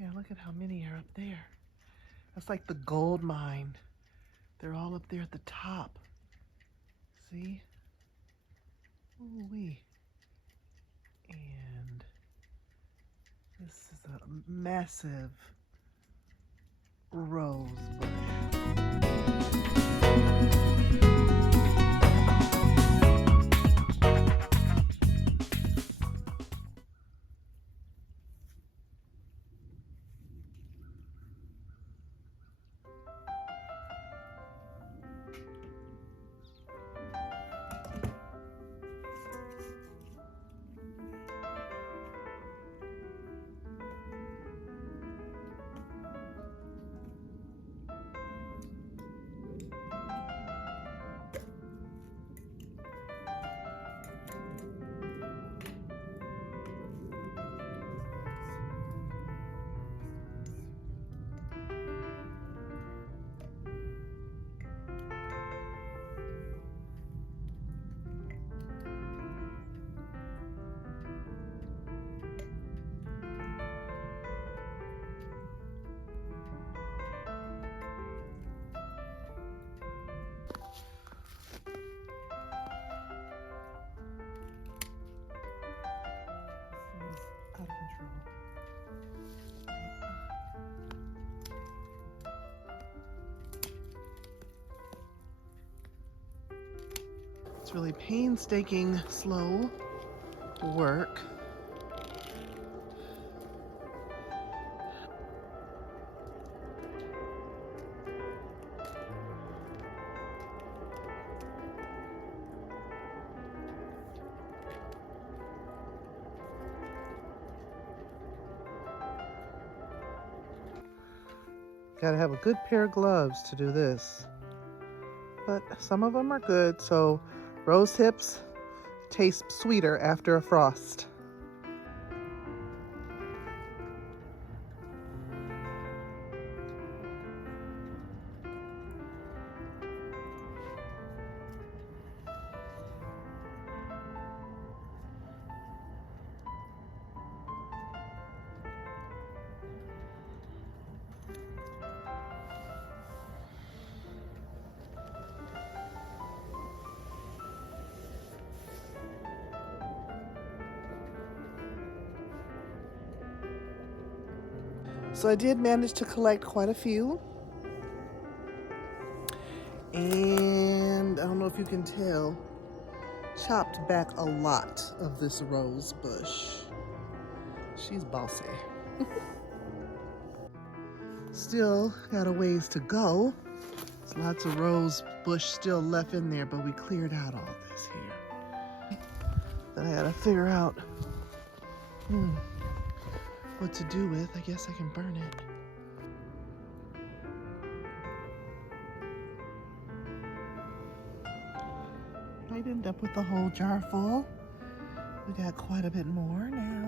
Yeah, look at how many are up there. That's like the gold mine. They're all up there at the top. See? Ooh-wee. And this is a massive rose bush. Out of control. It's really painstaking, slow work. Gotta have a good pair of gloves to do this. But some of them are good, so rose hips taste sweeter after a frost. So I did manage to collect quite a few. And I don't know if you can tell, chopped back a lot of this rose bush. She's bossy. Still got a ways to go. There's lots of rose bush still left in there, but we cleared out all this here. Then I gotta figure out what to do with. I guess I can burn it. Might end up with the whole jar full. We got quite a bit more now.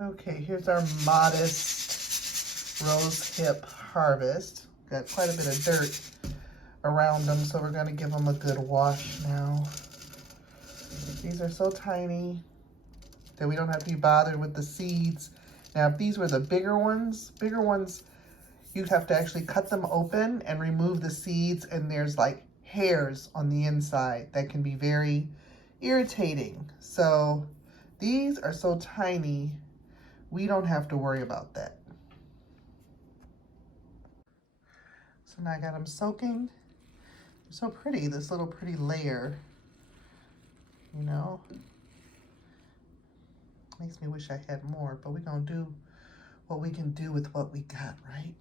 Okay, here's our modest rose hip harvest. Got quite a bit of dirt around them, so we're gonna give them a good wash now. These are so tiny that we don't have to be bothered with the seeds. Now, if these were the bigger ones, you'd have to actually cut them open and remove the seeds, and there's like hairs on the inside that can be very irritating. So these are so tiny, we don't have to worry about that. So now I got them soaking. They're so pretty, this little pretty layer, you know. Makes me wish I had more, but we're gonna do what we can do with what we got, right?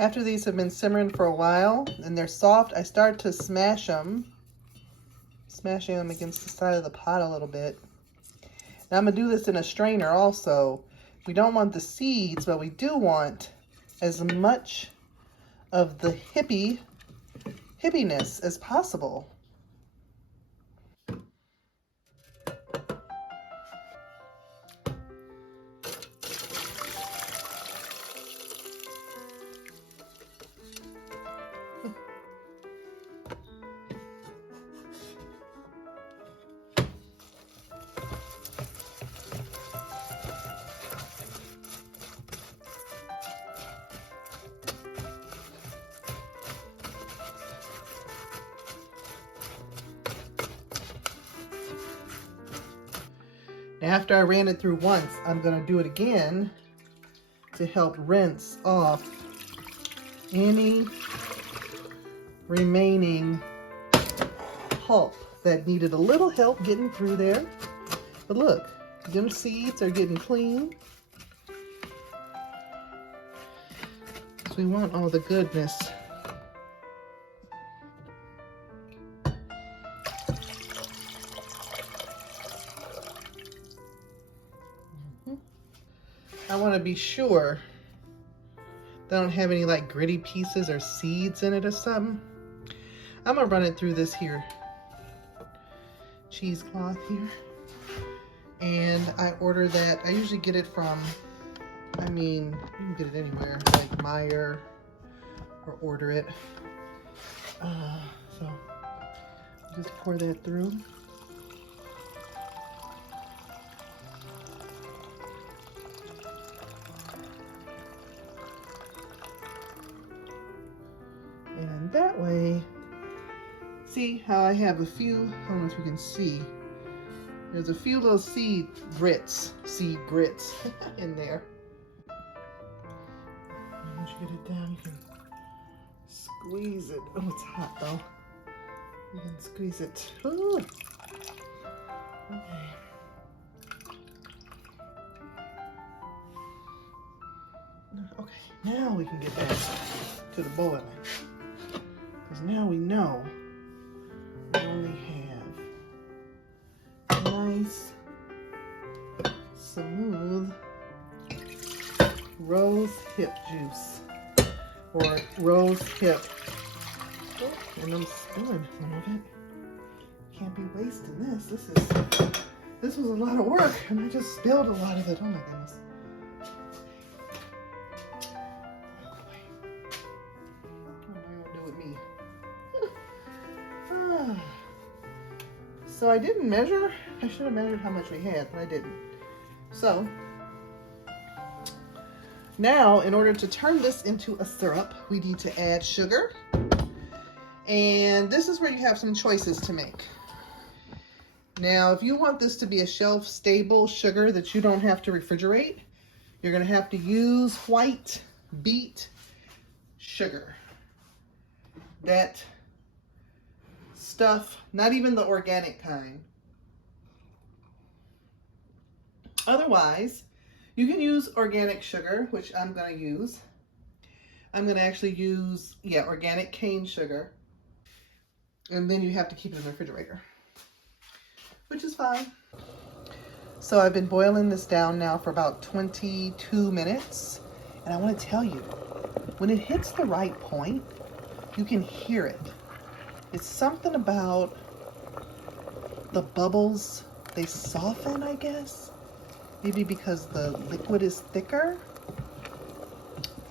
After these have been simmering for a while and they're soft, I start to smash them. Smashing them against the side of the pot a little bit. Now I'm going to do this in a strainer also. We don't want the seeds, but we do want as much of the hippiness as possible. Now, after I ran it through once, I'm going to do it again to help rinse off any remaining pulp that needed a little help getting through there. But look, them seeds are getting clean. So we want all the goodness. I want to be sure they don't have any like gritty pieces or seeds in it or something. I'm gonna run it through this here cheesecloth here, and I order that. I usually get it from, I mean, you can get it anywhere, like Meijer, or order it. So just pour that through. And that way, see how I have a few, I don't know if you can see, there's a few little seed grits in there. And once you get it down, you can squeeze it. Oh, it's hot though. You can squeeze it. Ooh. Okay. Okay, now we can get back to the boiling. Because now we know we only have nice, smooth rose hip juice, or rose hip. Oh, and I'm spilling some of it. Can't be wasting this. This was a lot of work, and I just spilled a lot of it. Oh my goodness. So I didn't measure. I should have measured how much we had, but I didn't. So now, in order to turn this into a syrup, we need to add sugar. And this is where you have some choices to make. Now, if you want this to be a shelf-stable sugar that you don't have to refrigerate, you're going to have to use white beet sugar. That stuff, not even the organic kind. Otherwise, you can use organic sugar, which I'm going to use. I'm going to actually use, organic cane sugar. And then you have to keep it in the refrigerator, which is fine. So I've been boiling this down now for about 22 minutes. And I want to tell you, when it hits the right point, you can hear it. It's something about the bubbles, they soften, I guess. Maybe because the liquid is thicker.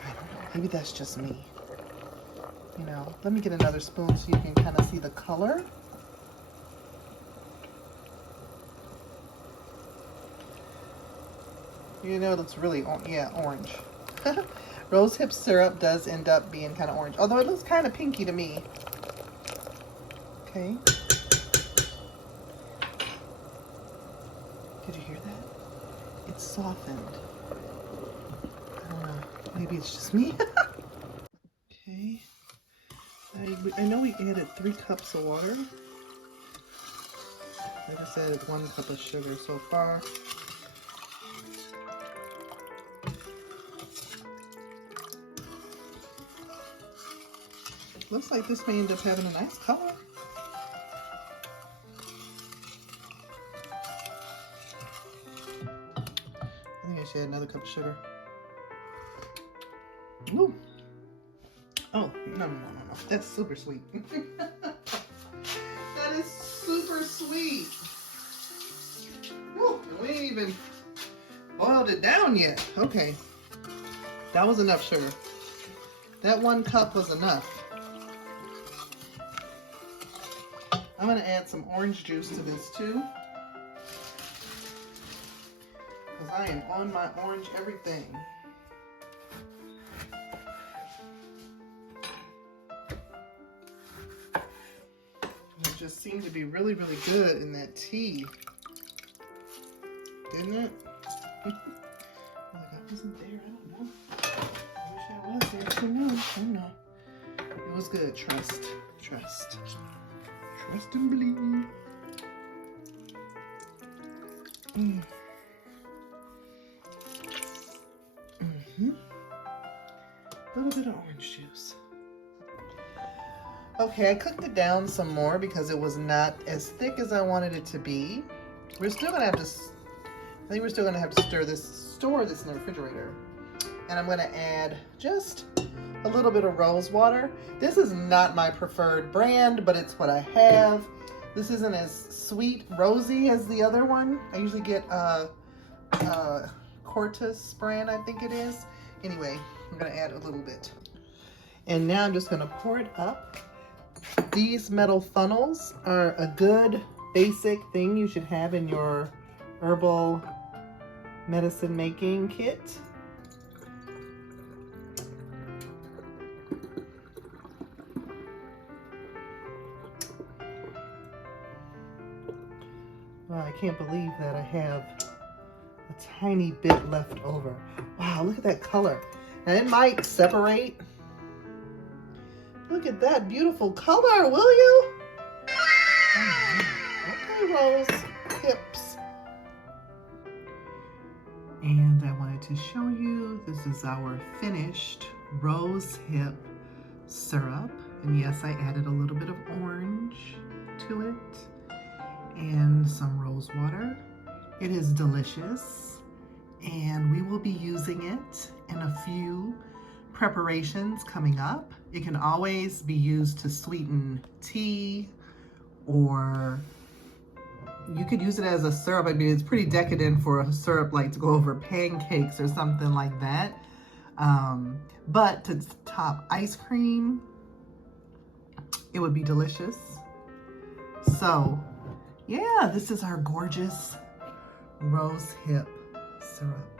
I don't know, maybe that's just me. You know, let me get another spoon so you can kind of see the color. You know, it looks really, orange. Rose hip syrup does end up being kind of orange, although it looks kind of pinky to me. Okay. Did you hear that? It's softened. I don't know. Maybe it's just me. Okay. I know we added 3 cups of water. I just added 1 cup of sugar so far. Looks like this may end up having a nice color. I think I should add another cup of sugar. Ooh. Oh, no. That's super sweet. That is super sweet. Ooh, and we ain't even boiled it down yet. Okay. That was enough sugar. That 1 cup was enough. I'm going to add some orange juice to this too. Because I am on my orange everything. It just seemed to be really, really good in that tea. Didn't it? Like I wasn't there, I don't know. I wish I was there. Who knows? I don't know. It was good. Trust. Trust. Trust and believe. A little bit of orange juice. Okay, I cooked it down some more because it was not as thick as I wanted it to be. We're still gonna have to, I think we're still gonna have to store this in the refrigerator. And I'm gonna add just a little bit of rose water. This is not my preferred brand, but it's what I have. This isn't as sweet, rosy as the other one. I usually get Cortus brand, I think it is. Anyway, I'm gonna add a little bit. And now I'm just gonna pour it up. These metal funnels are a good basic thing you should have in your herbal medicine making kit. Wow, I can't believe that I have a tiny bit left over. Wow, look at that color. And it might separate. Look at that beautiful color, will you? Okay, rose hips. And I wanted to show you, this is our finished rose hip syrup. And yes, I added a little bit of orange to it and some rose water. It is delicious, and we will be using it in a few preparations coming up. It can always be used to sweeten tea, or you could use it as a syrup. I mean, it's pretty decadent for a syrup like to go over pancakes or something like that. But to top ice cream, it would be delicious. So yeah, this is our gorgeous rose hip syrup.